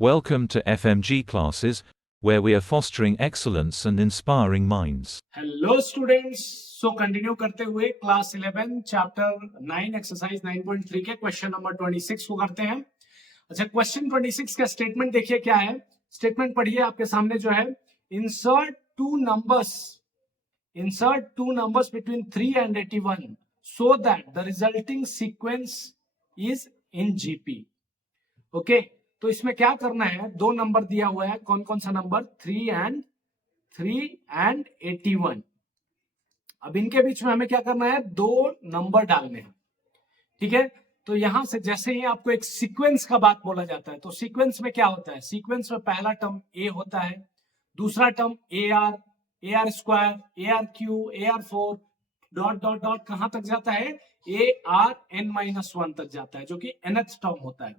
Welcome to FMG classes, where we are fostering excellence and inspiring minds. Hello students, so continue करते हुए class 11 chapter 9 exercise 9.3 के question number 26 को करते हैं। अच्छा, क्वेश्चन 26 का स्टेटमेंट देखिए क्या है। स्टेटमेंट पढ़िए आपके सामने जो है, insert two numbers between 3 and 81 so that the resulting sequence is in GP। Okay, तो इसमें क्या करना है, दो नंबर दिया हुआ है, कौन कौन सा नंबर, 3 and 81। अब इनके बीच में हमें क्या करना है, दो नंबर डालने हैं। ठीक है, तो यहां से जैसे ही आपको एक सीक्वेंस का बात बोला जाता है, तो सीक्वेंस में क्या होता है, सीक्वेंस में पहला टर्म ए होता है, दूसरा term A R square, A R cube, A R four, dot dot dot कहां तक जाता है, A R N minus one तक जाता है, जो कि nth टर्म होता है।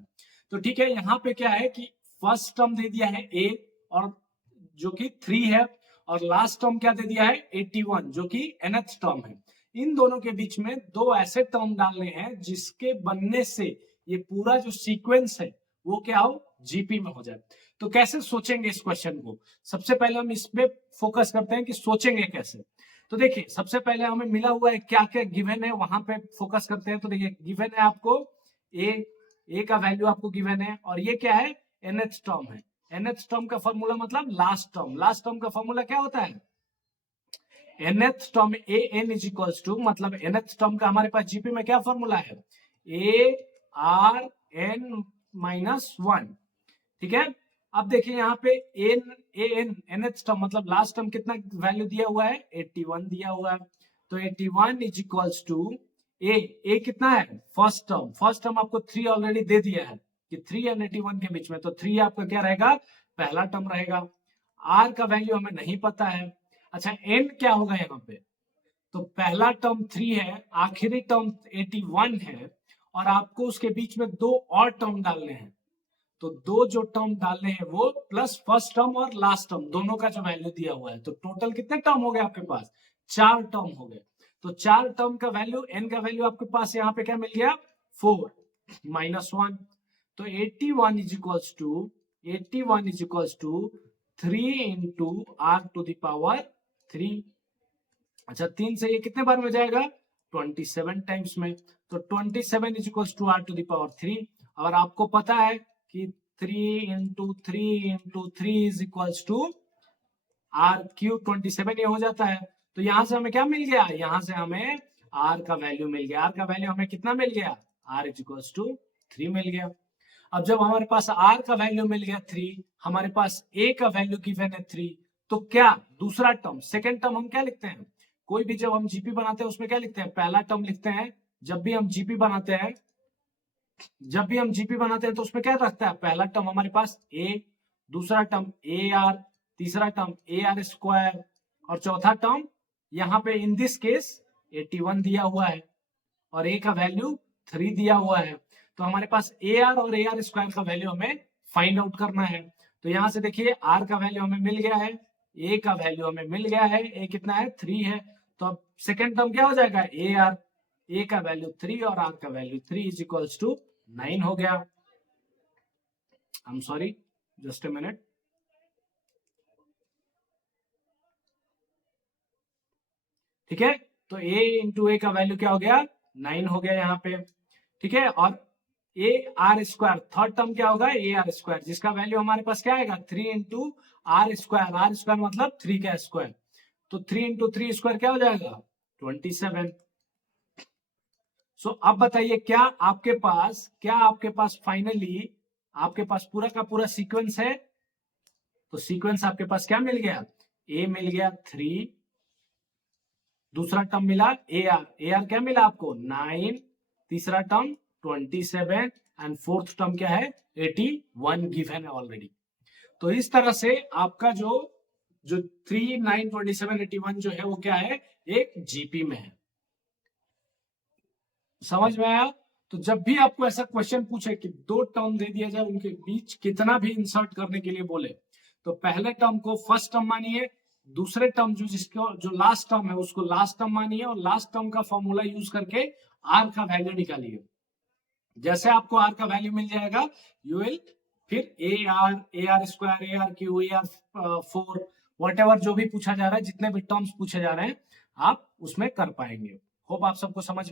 तो ठीक है, यहाँ पे क्या है कि फर्स्ट टर्म दे दिया है ए, और जो कि 3 है, और लास्ट टर्म क्या दे दिया है, 81, जो कि nth टर्म है। इन दोनों के बीच में दो ऐसे टर्म डालने हैं जिसके बनने से ये पूरा जो सीक्वेंस है वो क्या हो, जीपी में हो जाए। तो कैसे सोचेंगे इस क्वेश्चन को, सबसे पहले हम इस पे फोकस करते हैं कि सोचेंगे कैसे। तो देखिए, सबसे पहले हमें मिला हुआ है क्या क्या गिवन है, वहां पे फोकस करते हैं। तो देखिए, गिवन है आपको ए का वैल्यू आपको गिवन है, और ये क्या है, nth टर्म है। nth टर्म का फॉर्मूला मतलब लास्ट टर्म का फॉर्मूला क्या होता है, nth term A N is equals to, मतलब nth टर्म का हमारे पास जीपी में क्या फॉर्मूला है, A R N minus one. ठीक है, अब देखिए यहाँ पे nth टर्म मतलब लास्ट टर्म कितना वैल्यू दिया हुआ है, 81 दिया हुआ है। तो 81 इज इक्वल्स टू ए कितना है, फर्स्ट टर्म आपको 3 ऑलरेडी दे दिया है कि 3 और 81 के बीच में, तो 3 आपका क्या रहेगा, पहला टर्म रहेगा। आर का वैल्यू हमें नहीं पता है। अच्छा, एन क्या होगा यहाँ पे, तो पहला टर्म 3 है, आखिरी टर्म 81 है, और आपको उसके बीच में दो और टर्म डालने हैं। तो दो जो टर्म डालने हैं वो प्लस फर्स्ट टर्म और लास्ट टर्म दोनों का जो वैल्यू दिया हुआ है, तो टोटल कितने टर्म हो गए आपके पास, 4 टर्म हो गए। तो 4 टर्म का वैल्यू, एन का वैल्यू आपके पास यहाँ पे क्या मिल गया, 4 माइनस 1। तो 81 is equals to 3 into R to the power 3। अच्छा, 3 से ये कितने बार में जाएगा, 27 टाइम्स में। तो 27 is equals to R to the power 3। और आपको पता है कि 3 into 3 is equals to R cube, 27 ये हो जाता है। तो यहां से हमें क्या मिल गया, यहां से हमें आर का वैल्यू मिल गया। आर का वैल्यू हमें कितना मिल गया, आर इज इक्वल्स टू 3 मिल गया। अब जब हमारे पास आर का वैल्यू मिल गया 3, हमारे पास ए का वैल्यू गिवन है 3, तो क्या दूसरा टर्म, सेकेंड टर्म हम क्या लिखते हैं, कोई भी जब हम जीपी बनाते हैं उसमें क्या लिखते हैं, पहला टर्म लिखते हैं। जब भी हम जीपी बनाते हैं तो उसमें क्या रखता है, पहला टर्म हमारे पास ए, दूसरा टर्म ए आर, तीसरा टर्म ए आर स्क्वायर, और चौथा टर्म यहाँ पे इन दिस केस 81 दिया हुआ है, और ए का वैल्यू 3 दिया हुआ है। तो हमारे पास ए आर और ए आर स्क्वायर का वैल्यू हमें फाइंड आउट करना है। तो यहां से देखिए, आर का वैल्यू हमें मिल गया है, ए का वैल्यू हमें मिल गया है, ए कितना है, 3 है। तो अब सेकेंड टर्म क्या हो जाएगा, ए आर, ए का वैल्यू 3 और आर का वैल्यू 3 इज इक्वल्स टू 9 हो गया। I am sorry, just a minute. ठीक है, तो a इंटू ए का वैल्यू क्या हो गया, 9 हो गया यहाँ पे। ठीक है, और ए आर स्क्वायर, थर्ड टर्म क्या होगा, ए आर स्क्वायर, जिसका वैल्यू हमारे पास क्या आएगा, 3 इंटू आर स्क्वायर मतलब 3 का स्क्वायर। तो 3 इंटू 3 स्क्वायर क्या हो जाएगा, 27। सो अब बताइए, क्या आपके पास फाइनली आपके पास पूरा का पूरा सीक्वेंस है। तो सीक्वेंस आपके पास क्या मिल गया, ए मिल गया 3, दूसरा टर्म मिला ए आर क्या मिला आपको, 9, तीसरा टर्म 27, एंड फोर्थ टर्म क्या है, 81 गिवन है ऑलरेडी। तो इस तरह से आपका जो 3, 9, 27, 81 जो है वो क्या है, एक जीपी में है। समझ में आया। तो जब भी आपको ऐसा क्वेश्चन पूछे कि दो टर्म दे दिया जाए, उनके बीच कितना भी इंसर्ट करने के लिए बोले, तो पहले टर्म को फर्स्ट टर्म मानिए, दूसरे टर्म जो लास्ट टर्म है उसको लास्ट टर्म मानिए, और लास्ट टर्म का फॉर्मूला यूज करके आर का वैल्यू निकालिए। जैसे आपको आर का वैल्यू मिल जाएगा, यू विल फिर ए R square, A R cube, A are 4, what जो भी पूछा जा रहा है, जितने भी टर्म्स पूछे जा रहे हैं आप उसमें कर पाएंगे। होप आप सबको समझ